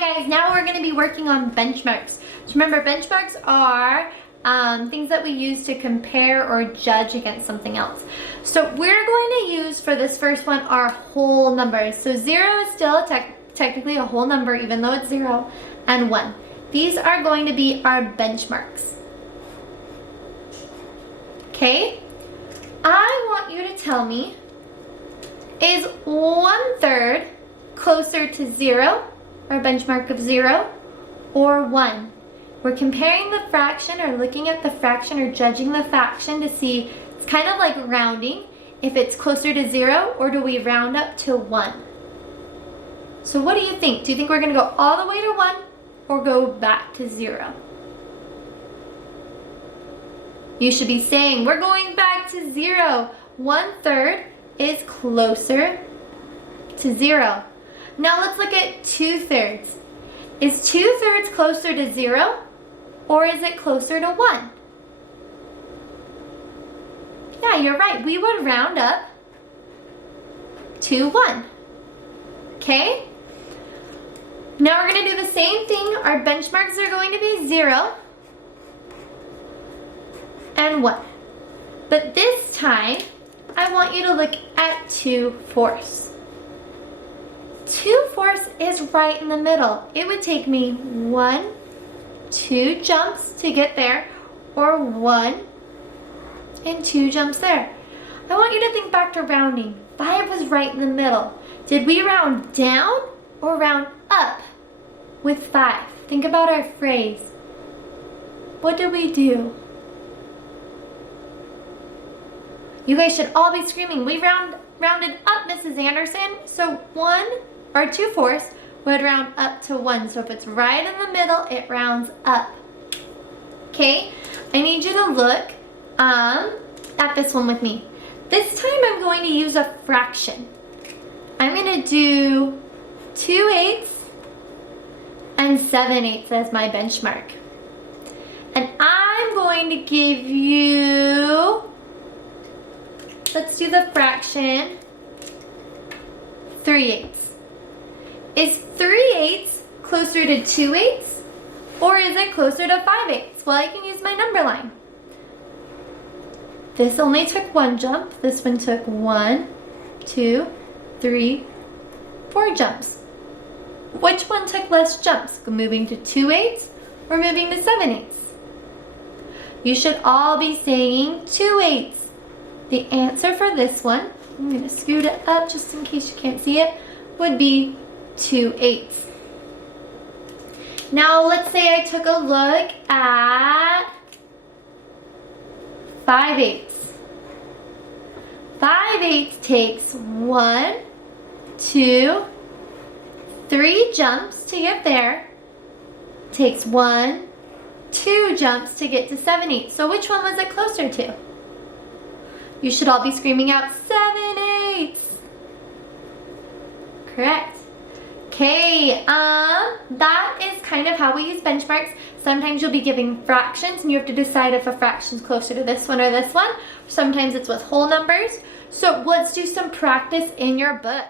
Hi guys, now we're going to be working on benchmarks. So remember, benchmarks are things that we use to compare or judge against something else. So we're going to use for this first one our whole numbers. So 0 is still technically a whole number even though it's 0, and 1. These are going to be our benchmarks. Okay? I want you to tell me, is 1/3 closer to 0, our benchmark of 0, or 1? We're comparing the fraction or looking at the fraction or judging the fraction to see, it's kind of like rounding, if it's closer to 0 or do we round up to 1? So what do you think? Do you think we're going to go all the way to 1 or go back to 0? You should be saying, we're going back to 0. 1/3 is closer to 0. Now let's look at 2/3. Is 2/3 closer to 0 or is it closer to 1? Yeah, you're right. We would round up to 1. Okay? Now we're going to do the same thing. Our benchmarks are going to be 0 and 1. But this time, I want you to look at 2/4. 2/4 is right in the middle. It would take me 1, 2 jumps to get there, or 1 and 2 jumps there. I want you to think back to rounding. 5 was right in the middle. Did we round down or round up with 5? Think about our phrase. What did we do? You guys should all be screaming. We rounded up, Mrs. Anderson. So 1 or 2/4 would round up to 1. So if it's right in the middle, it rounds up. Okay, I need you to look at this one with me. This time I'm going to use a fraction. I'm going to do 2/8 and 7/8 as my benchmark. And I'm going to give you, let's do the fraction 3/8. Is 3/8 closer to 2/8 or is it closer to 5/8? Well, I can use my number line. This only took 1 jump. This one took 1, 2, 3, 4 jumps. Which one took less jumps? Moving to 2/8 or moving to 7/8? You should all be saying 2/8. The answer for this one, I'm going to scoot it up just in case you can't see it, would be 2/8. Now let's say I took a look at 5/8. 5/8 takes 1, 2, 3 jumps to get there. Takes 1, 2 jumps to get to 7/8. So which one was it closer to? You should all be screaming out 7/8. Correct. Okay, that is kind of how we use benchmarks. Sometimes you'll be giving fractions and you have to decide if a fraction is closer to this one or this one. Sometimes it's with whole numbers. So let's do some practice in your book.